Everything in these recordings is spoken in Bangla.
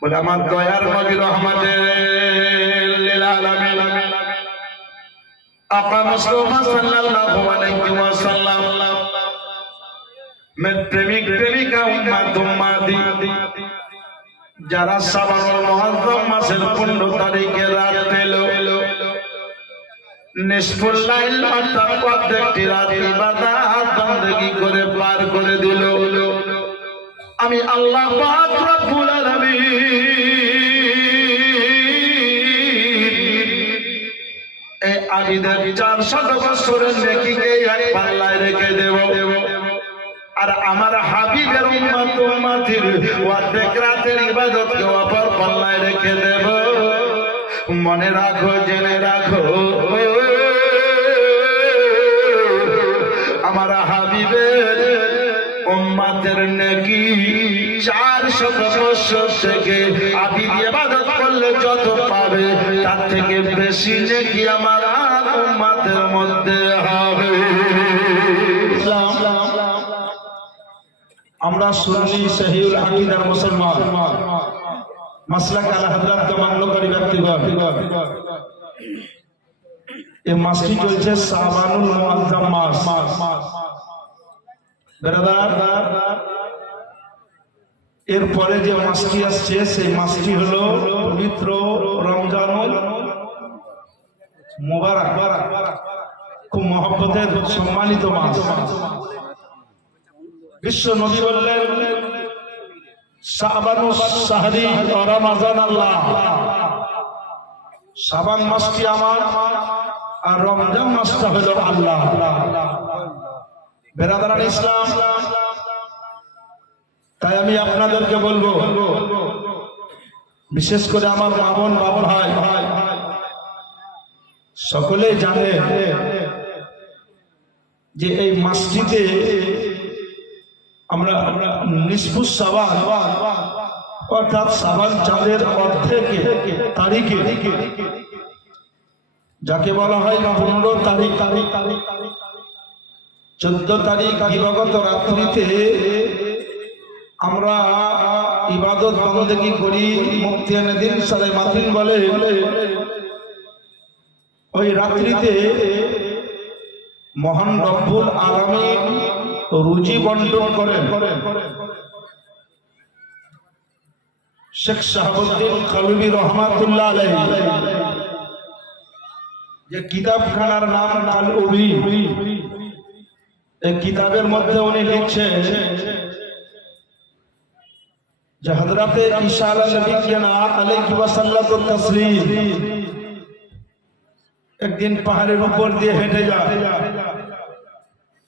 বলে, আমার দয়ার নবী রহমাতের আপনার মুসলমান সাল্লাল্লাহু আলাইহি মে প্রেমিক প্রেমিকা উম্মাত উম্মাদি যারা মাসের 15 তারিখে রাত পেল। লাইল রাত ইবাদত করে পার করে দিল? আমি আল্লাহ এই আবিদের চার শত বছরের নেকিকে এক পাল্লায় রেখে দেব। আর আমার হাবিবের উম্মত উম্মতির অর্ধেক রাতের ইবাদতকে অপর পাল্লায় রেখে দেব। মনে রাখো, জেনে রাখো। আমার হাবিবের উম্মাতের নেকি, চার শত বছর থেকে আবিদ ইবাদত করলে যত পাবে, তার থেকে বেশি নেকি আমার মধ্যে হবে। আমরা সুন্নি সহিউল আকিদার মুসলমান, মাসলাক আলা হযরত মান্যকারী ব্যক্তিগণ। এই মাসটি চলছে মুআজ্জাম মাস। এরপরে যে মাসটি আসছে, সেই মাসটি হলো পবিত্র মুবারক। খুব মহব্বতের সম্মানিত মাস। বিশ্ব নবী বললেন রমাজান আমার আর রমজান মাসটা হলো আল্লাহ। বেরাদারান ইসলাম। তাই আমি আপনাদেরকে বলব, বিশেষ করে আমার মা বোন বাবা ভাই সকলেই জানে যে এই মাসটিতে আমরা নিষ্পুষ সাবান, অর্থাৎ সাবান চাঁদের অর্ধেকে, তারিখে, যাকে বলা হয় পনেরো তারিখ তারিখ তারিখ চোদ্দ তারিখ দিবাগত রাত্রিতে আমরা ইবাদত বন্দী করি মুক্তি এনে দিন সালে মাতিন বলে। ওই রাত্রিতে মহান রব্বুল আলমী রুজি বন্টন করেন। শেখ শাহাবুদ্দিন কালুবি রহমাতুল্লাহ আলাইহি। যে কিতাবখানার নাম কাল উবি কিতাবের মধ্যে উনি লিখছেন যে হযরতে ঈসা একদিন পাহাড়ের উপর দিয়ে হেঁটে যায়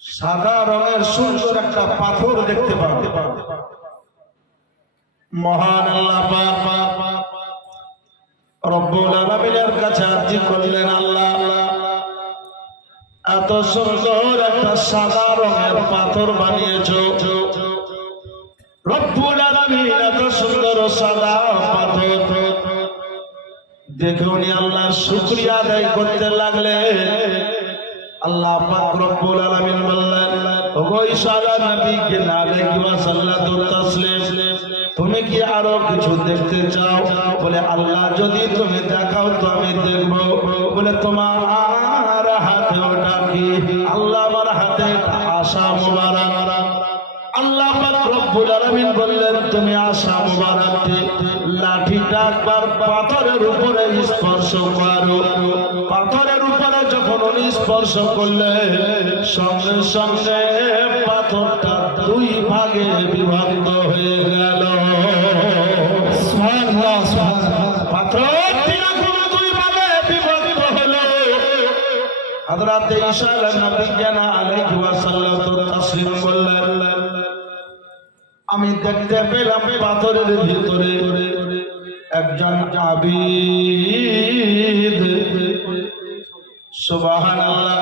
সাদা রঙের সুন্দর একটা পাথর দেখতে পাবে মহান আল্লাহ রব্বুল আলামিনের কাছে আরজি করলেন আল্লাহ আল্লাহ। এত সুন্দর একটা সাদা রঙের পাথর বানিয়েছো। আল্লাহ পাক আলামিন বললেন, ওগো আলাইহি ওয়াসাল্লাতু তাসলিম, তুমি কি আরও কিছু দেখতে চাও? বলে, আল্লাহ, যদি তুমি দেখাও তো আমি দেখব। বলে, তোমার কি আল্লাহ আমার হাতে আশা মুবারক। আল্লাহ রব্বুল আলামিন বললেন তুমি আশা মুবারককে লাঠিটা একবার পাথরের উপরে স্পর্শ করো। পাথরের উপরে যখন উনি স্পর্শ করলে সঙ্গে সঙ্গে পাথরটা দুই ভাগে বিভক্ত হয়ে গেল। সুবহানাল্লাহ, হযরত ঈসা জানা আলাইহি তাসলিম করলেন। আমি দেখতে পেলাম পাথরের ভিতরে একজন আবিদ। সুবহানাল্লাহ,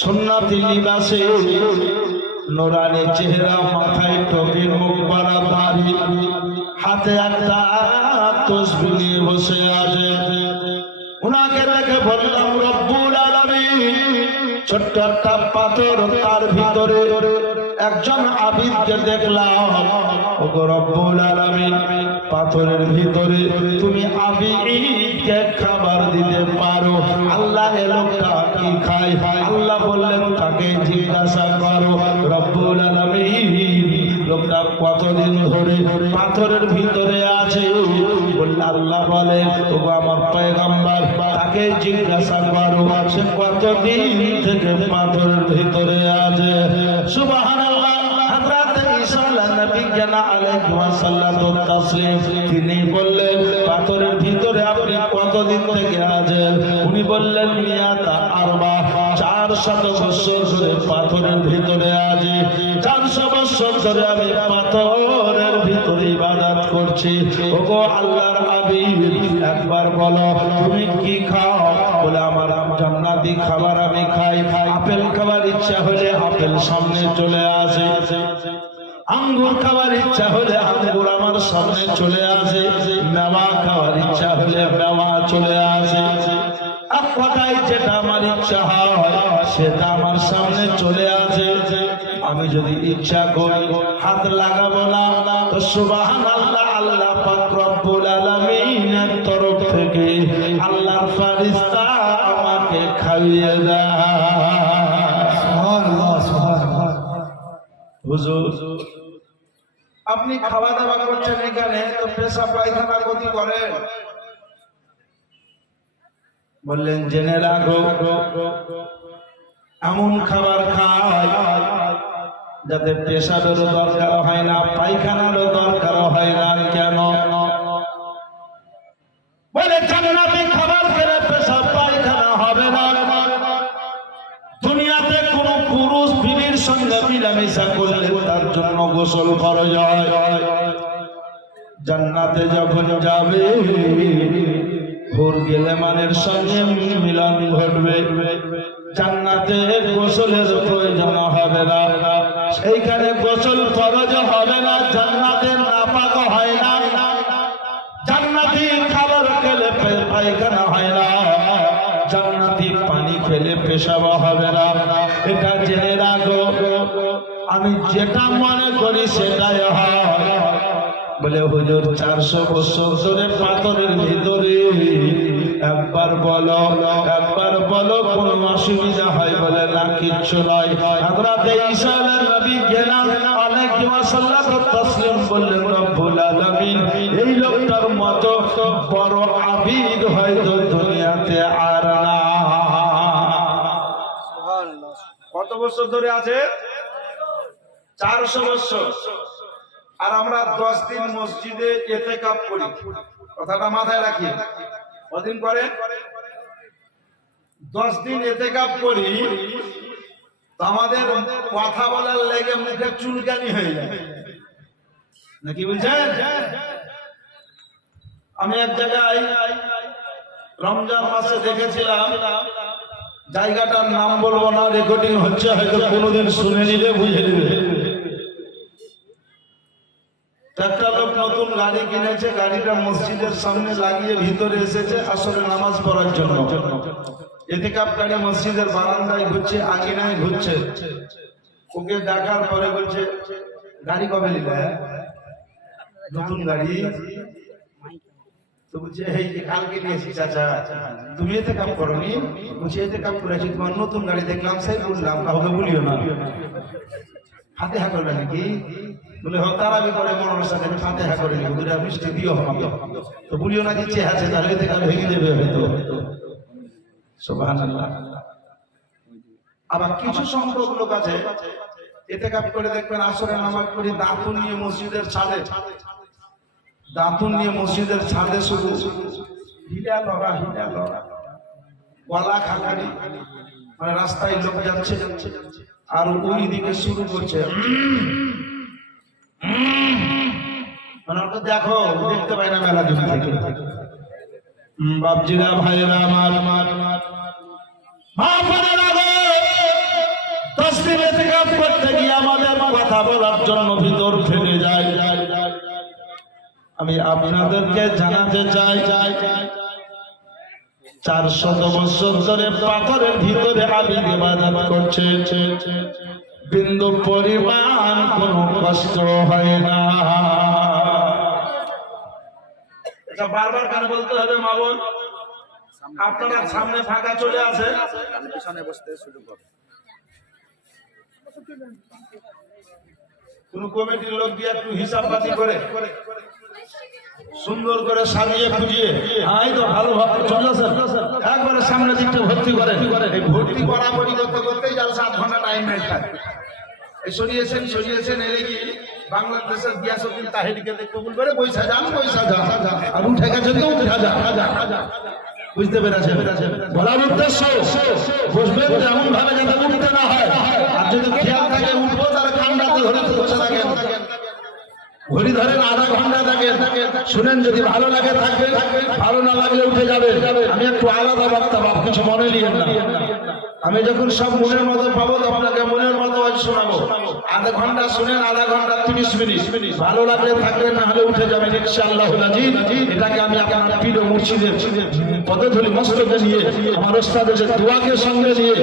সুন্নতি লিবাসে নোরানি চেহারা মাথায় টপি মুখ বাড়া দাড়ি, হাতে একটা তসবি নিয়ে বসে আছে। উনাকে দেখে বললাম ছোট্ট একটা পাথর তার ভিতরে একজন আবিদকে দেখলাম। পাথরের ভিতরে তুমি আবি ঈদকে খাবার দিতে পারো। আল্লাহ এ লোকটা কি খায়? আল্লাহ বললেন, তাকে জিজ্ঞাসা করো। রব্বুল লোকটা কতদিন ধরে পাথরের ভিতরে আছে? বললে, আল্লাহ বলে তবু আমার পয়গাম্বার, তাকে জিজ্ঞাসা করো, সে কতদিন থেকে পাথরের ভিতরে আছে? নবী জানা আলাইহি ওয়াসাল্লাতু তাসলিম। তিনি বললেন, পাথরের ভিতরে আপনি কতদিন থেকে আছেন? উনি বললেন মিয়াতা আরবা, চার শত বছর ধরে পাথরের ভিতরে আছি। চারশো বছর ধরে আমি পাথরের ভিতরে ইবাদত করছি। ওগো আল্লাহর হাবিব, একবার বলো, তুমি কি খাও? বলে, আমার জান্নাতি খাবার আমি খাই। আপেল খাবার ইচ্ছা হলে আপেল সামনে চলে আসে। আঙ্গুর খাওয়ার ইচ্ছা হলে আঙ্গুর আমার সামনে চলে আসে মেওয়া খাওয়ার ইচ্ছা হলে মেওয়া চলে আসে। এক কথায় যেটা আমার ইচ্ছা হয় সেটা আমার সামনে চলে আসে। আমি যদি ইচ্ছা করি হাত লাগাবো না তো সুবাহান আল্লাহ আল্লাহ পাক রব্বুল আলামিনের তরফ থেকে আল্লাহর ফারিস্তা আমাকে খাইয়ে দেয়। হুজুর আপনি খাওয়া দাওয়া করছেন এখানে, তো পেশা পায়খানা গতি করেন। বললেন, জেনে রাখো, এমন খাবার খায় যাতে পেশাবেরও দরকার হয় না, পায়খানারও দরকার হয় না কেন? বলে, জান্নাতি খাবার খেলে পেশাব পায়খানা হবে না দুনিয়াতে কোন পুরুষ বিবির সঙ্গে মিলামিশা করলে তার জন্য গোসল ফরজ হয় জান্নাতে যখন যাবে, ভোর গেলে মানের সঙ্গে মিলন ঘটবে। জান্নাতে গোসলের প্রয়োজন হবে না। সেইখানে গোসল ফরজ হবে না নাপাক হয় না। জান্নাতি খাবার খেলে পায়খানা হয় না। জান্নাতি পানি খেলে পেশাব হবে না। এটা জেনে রাখো, আমি যেটা মনে করি সেটাই বলে হুজুর চারশো বছর ধরে পাথরের ভিতরে। একবার বলো একবার বলো, কোন অসুবিধা হয় বলে না, কিচ্ছু নয়। হযরত ঈসা নবী গেলাম বললেন এই লোকটার মতো বড় আবিদ হয়তো দুনিয়াতে আর না বছর ধরে আছে? চারশো বছর। আর আমরা দশ দিন মসজিদে এতে কাপ করি। কথাটা মাথায় রাখি। কদিন করেন দশ দিন এতে কাপ করি আমাদের কথা বলার লেগে মুখে চুলকানি হয়ে যায়। নাকি বলছেন আমি এক জায়গায় রমজান মাসে দেখেছিলাম জায়গাটার নাম বলব না রেকর্ডিং হচ্ছে, হয়তো কোনোদিন শুনে নিলে বুঝে নিবে। একটা লোক নতুন গাড়ি কিনেছে, গাড়িটা মসজিদের সামনে লাগিয়ে ভিতরে এসেছে আসলে নামাজ পড়ার জন্য। এতে কাপ গাড়ি মসজিদের বারান্দায় ঘুরছে, আঙিনায় ঘুরছে। ওকে দেখার পরে বলছে, গাড়ি কবে নিলে? নতুন গাড়ি। তো বলছে যে কালকে নিয়েছি তুমি এতে কাম এতে কাম করেছি, তোমার নতুন গাড়ি দেখলাম কাউকে বলিও না। হাতে করবে নাকি? বলে হ তারাবি করে মনের সাথে হাতে করে মিষ্টি দিও তো বলিও না এতে কাম ভেঙে আবার কিছু সংখ্যক লোক আছে, এতে কাপ করে দেখবেন আসরে নামাজ পড়ি দাঁতুন নিয়ে মসজিদের ছাদে ছাদে দাঁতুন নিয়ে মসজিদের ছাদে শুধু হিলা লড়া হিলা লড়া গলা খাকারি মানে রাস্তায় লোক যাচ্ছে। আর ওই দিকে শুরু করছে। মানে দেখো, দেখতে পাই না মেলা আমাদের কথা বলার জন্য ভিতর ফেলে যায়। আমি আপনাদেরকে জানাতে চাই চার শত বছর ধরে পাথরের ভিতরে আবিদ ইবাদত করছে। বিন্দু পরিমাণ কোনো কষ্ট হয় না। বারবার কেন বলতে হবে মা আপনারা সামনে ফাঁকা চলে আসে আমি পিছনে বসতে শুরু কোন কমিটির লোক দিয়ে একটু হিসাব পাতি করে। সুন্দর করে সাজিয়ে পুজিয়ে হাই তো ভালো ভাবে চলে আসেন একবারে সামনে দিকটা ভর্তি করে এই ভর্তি করা করি করতে যার সাত ঘণ্টা টাইম নেই এই সরিয়েছেন সরিয়েছেন, এলে কি বাংলাদেশের গিয়াসুদ্দিন তাহিরকে দেখতে বলবে রে পয়সা যান পয়সা যান। আর উঠে গেছেন তো উঠে যা বুঝতে পেরেছেন? বলার উদ্দেশ্য, বসবেন এমন ভাবে যাতে উঠতে না হয়। আর যদি খেয়াল থাকে উঠবো, তাহলে ঠান্ডাতে ধরে বসে থাকেন। ঘড়ি ধরেন আধা ঘণ্টা থাকে। শুনেন, যদি ভালো লাগে থাকবে ভালো না লাগলে উঠে যাবে আমি একটু আলাদা বার্তা বাপ, কিছু মনে নিয়েন না। আমি যখন সব মনের মতো পাবো, আপনাকে মনের মতো আজ শোনাবো। আধা ঘণ্টা শুনেন, আধা ঘণ্টা তিরিশ মিনিট। ভালো লাগলে থাকবেন, না হলে উঠে যাবেন ইনশাআল্লাহ এটাকে আমি আপনার ও মুর্শিদের পদধূলি মস্তকে নিয়ে আমার ওস্তাদের যে দোয়াকে সঙ্গে নিয়ে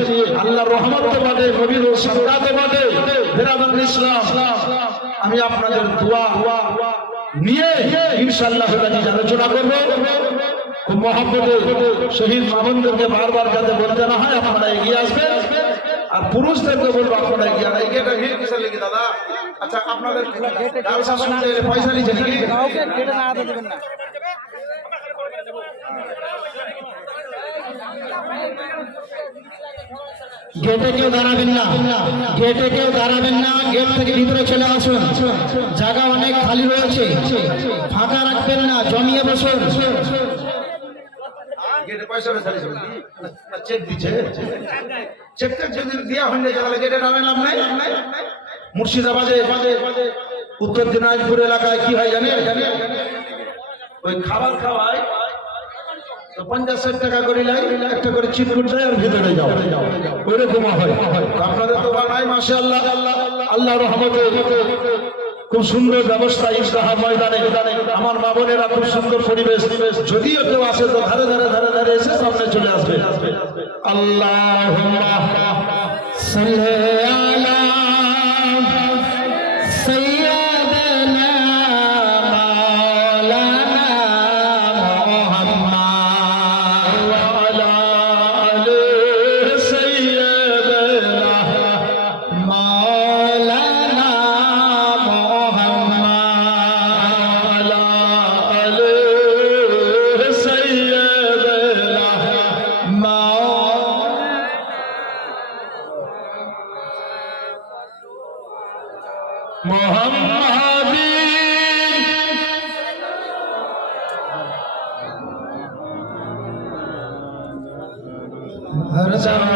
আল্লাহ রহমত বাদে নবীর ও সন্তাতে বাদে ইসলাম আমি আপনাদের দোয়া নিয়ে ইনশাআল্লাহ আলোচনা করব। খুব মহাব্বতে শহীদ মামুনদেরকে বারবার যাতে বলতে না হয় আপনারা এগিয়ে আসবেন। আর পুরুষদেরকে বলব আপনারা এগিয়ে আর লেগে দাদা? আচ্ছা আপনাদের পয়সা নিচ্ছে নাকি কাউকে কেটে না আদা দেবেন না গেটে কেউ দাঁড়াবেন না। গেটে কেউ দাঁড়াবেন না। গেট থেকে ভিতরে চলে আসুন। জায়গা অনেক খালি রয়েছে। ফাঁকা রাখবেন না। জমিয়ে বসুন। মুর্শিদাবাদে, উত্তর দিনাজপুর এলাকায় কি হয় জানেন? ওই খাবার খাওয়ায় পঞ্চাশ টাকা করে লাই, একটা করে চিটকুট দেয় আর ভিতরে যাও। ওইরকম হয়। আপনাদের তো বানাই মাসে আল্লাহ আল্লাহ রহমতে খুব সুন্দর ব্যবস্থা ইস্তাহা ময়দানে। আমার মা বোনেরা খুব সুন্দর পরিবেশ। যদিও কেউ আসে তো ধারে ধারে ধারে ধারে এসে সামনে চলে আসবে। আল্লাহ Her zaman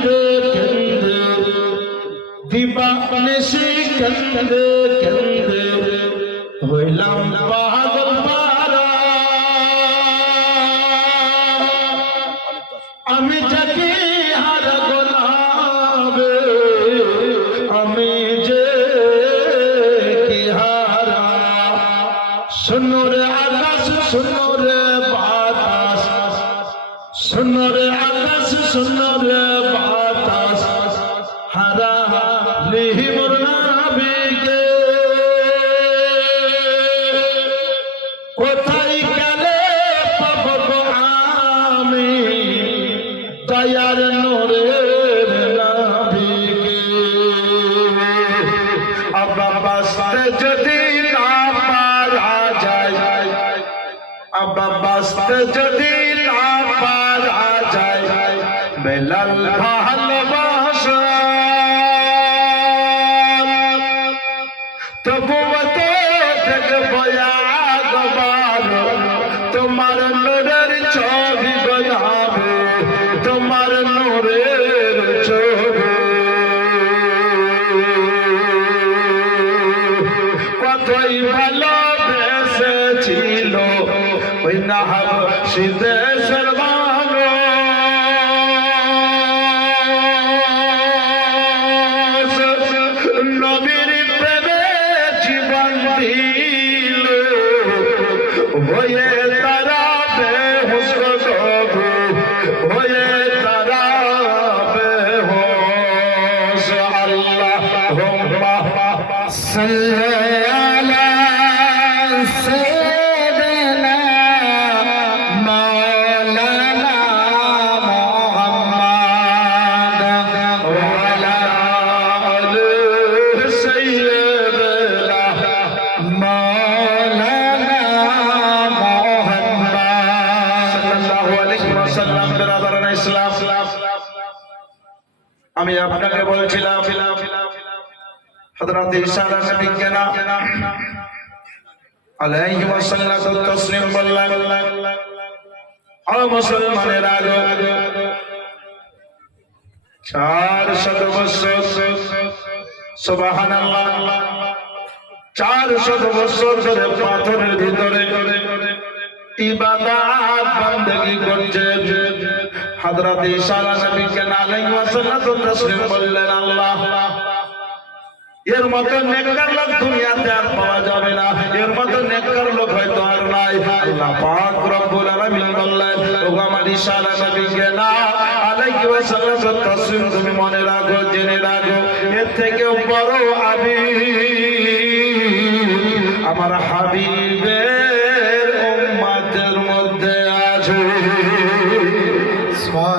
Sikandar Diva Sikandar দেশের আমি আপনাকে বলেছিলাম, হযরত ঈসা নবী কেনা? আলাইহি ওয়াসাল্লাতু তাসলিম বললেন আর মুসলমানের আগে চার শত বছর, সুবহানাল্লাহ চার বছর ধরে পাথরের ভিতরে ইবাদত বندگی করছে হযরত ঈসা নবীকে আলাইহি ওয়াসাল্লাম তাসলিম বললেন আল্লাহ। এর মতো নেককার লোক দুনিয়াতে আর পাওয়া যাবে না। এর মতো নেককার লোক হয়তো আর নাই। আল্লাহ পাক রব্বুল আলামিন বললেন ও আমার ঈসা নবীকে না আলাইহি ওয়াসাল্লাম তাসলিম তুমি মনে রাখো, জেনে রাখো। এর থেকে বড় আমি আমার হাবিবের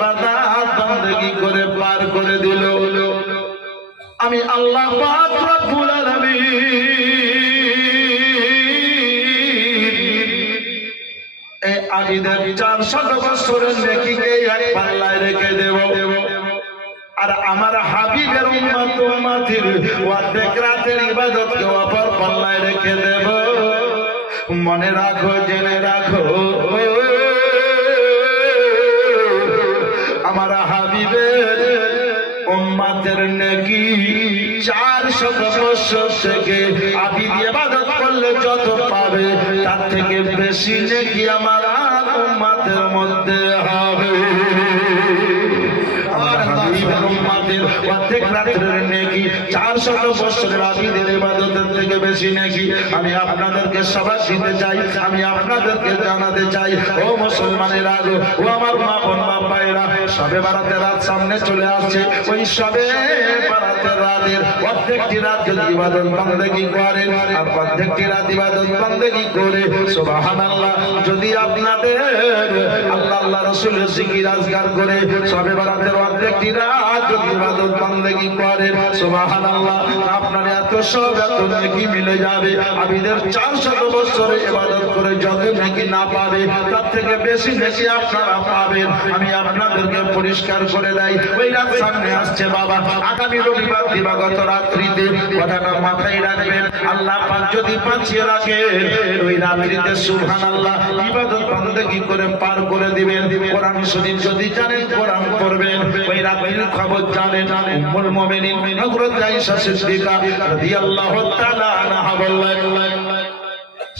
বাধা আমি আল্লাহ রব্বুল চার শত বছরের নেকিকে পাল্লায় রেখে দেব। আর আমার হাবিবের উন্মাত অর্ধেক রাতের ইবাদতকে অপর পাল্লায় রেখে দেব। মনে রাখো, জেনে রাখো। আমার হাবিবের উম্মাতের নাকি চার শত বছর থেকে আবি ইবাদত করলে যত পাবে, তার থেকে বেশি নাকি আমার উম্মাতের মধ্যে হবে। প্রত্যেক রাত্রের নেকি চার শত বছরের আবিদের ইবাদতের থেকে বেশি নেকি। আমি আপনাদেরকে দিতে চাই, আমি আপনাদেরকে জানাতে চাই, ও মুসলমানের ও আমার মা বোন, মা ভাইরা সবে বারাতে রাত সামনে চলে আসছে, ওই সবে বারাতে রাতের প্রত্যেকটি রাত যদি ইবাদত করেন আর প্রত্যেকটি রাত ইবাদত করে, সুবহানাল্লাহ, যদি আপনাদের আল্লাহ আল্লাহ রাসূলের জিকির আজগার করে, সবে বারাতের প্রত্যেকটি রাত যদি ইবাদত বন্দেগি করেন সুবহানাল্লাহ, আপনার এত সব এত নেকি মিলে যাবে। আবিদের 400 বছরে ইবাদত করে যত নেকি না পাবে, তার থেকে বেশি নেকি আপনারা পাবেন। আমি আপনাদেরকে পরিষ্কার করে দেই ওই রাত সামনে আসছে বাবা। আগামী রবিবার দিবাগত রাত্রিতে কথাটা মাথায় রাখবেন। আল্লাহ যদি বাঁচিয়ে রাখে ওই রাত্রিতে সুবহানাল্লাহ ইবাদত করে পার করে দিবেন। কোরআন শরীফ যদি জানেন, কোরআন পড়বেন। ওই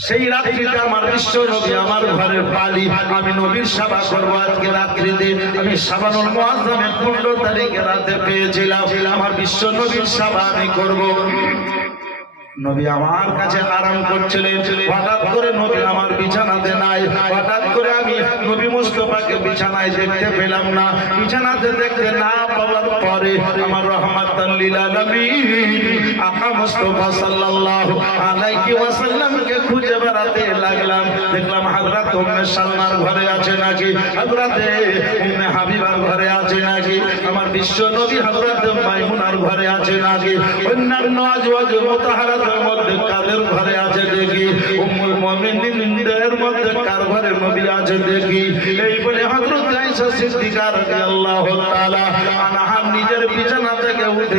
সেই রাত্রিতে আমার বিশ্ব নবী আমার ঘরের পালি আমি নবীর সেবা করব আজকে রাত্রিতে। আমি সাবানুল মহাজামের পনেরো তারিখে রাতে পেয়েছিলাম। আমার বিশ্ব নবীর সেবা আমি করব। নবী আমার কাছে আরাম করছিলেন। হঠাৎ করে নবী আমার বিছানাতে নাই। হঠাৎ করে আমি নবী মুস্তফাকে বিছানায় দেখতে পেলাম না। বিছানাতে দেখতে না পাওয়ার পর আমার রহমাতাল লিল আছে নাকি? আমার বিশ্ব নবী হযরত মাইমুনার ঘরে আছে নাকি? অন্যান্য মধ্যে কাদের ঘরে আছে দেখি? উম্মুল মধ্যে কার ঘরে নবী আছে দেখি? এই বলে হযরত আয়েশা সিদ্দিকা রাদিয়াল্লাহু তাআলা নিজের বিছানা থেকে উঠে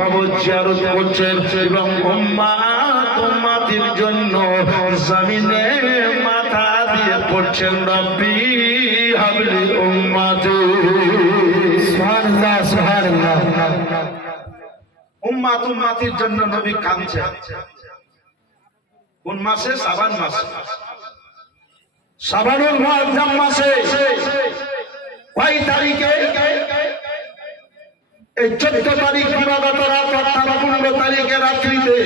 করছেন এবং উম্মাত উম্মাতির জন্য জমিনে মাথা দিয়ে পড়ছেন রব্বি হাবলি উম্মাতি। সুবহানাল্লাহ সুবহানাল্লাহ। উম্মাত উম্মাতির জন্য নবী কাঁদছে কোন মাসে? সাবান মাসে। সাবানুল মুআজ্জাম মাসে। কয় তারিখে? এই চোদ্দ তারিখ দিবাগত রাত অর্থাৎ পনেরো তারিখে রাত্রিতে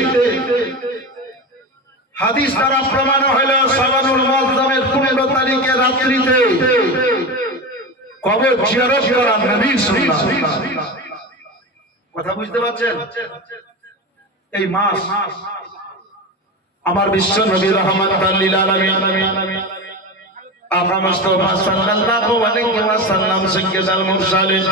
হাদিস দ্বারা প্রমাণ হইল সাবানুল মুআজ্জামের পনেরো তারিখে রাত্রিতে কবর জিয়ারত করা কথা বুঝতে পারছেন? এই মাস আমার বিশ্ব নবী রহমাতাল লিল আলামিন। আকা মুস্তাফা সাল্লাল্লাহু আলাইহি ওয়াসাল্লাম মুরসালিন।